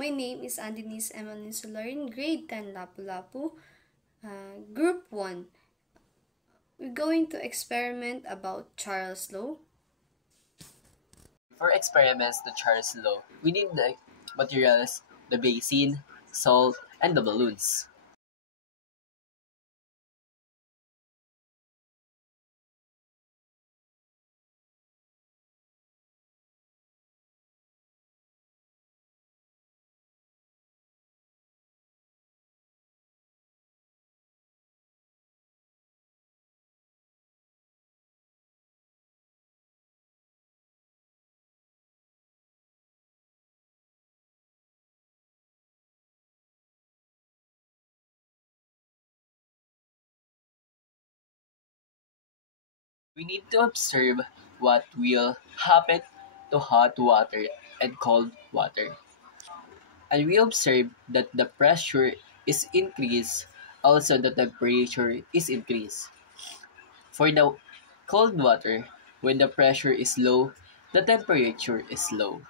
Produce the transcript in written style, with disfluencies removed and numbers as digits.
My name is Andenise Emmeline Solarin, grade 10 Lapu-Lapu, group 1. We're going to experiment about Charles Law. For experiments to Charles Law, we need the materials, the basin, salt, and the balloons. We need to observe what will happen to hot water and cold water. And we observe that the pressure is increased, also the temperature is increased. For the cold water, when the pressure is low, the temperature is low.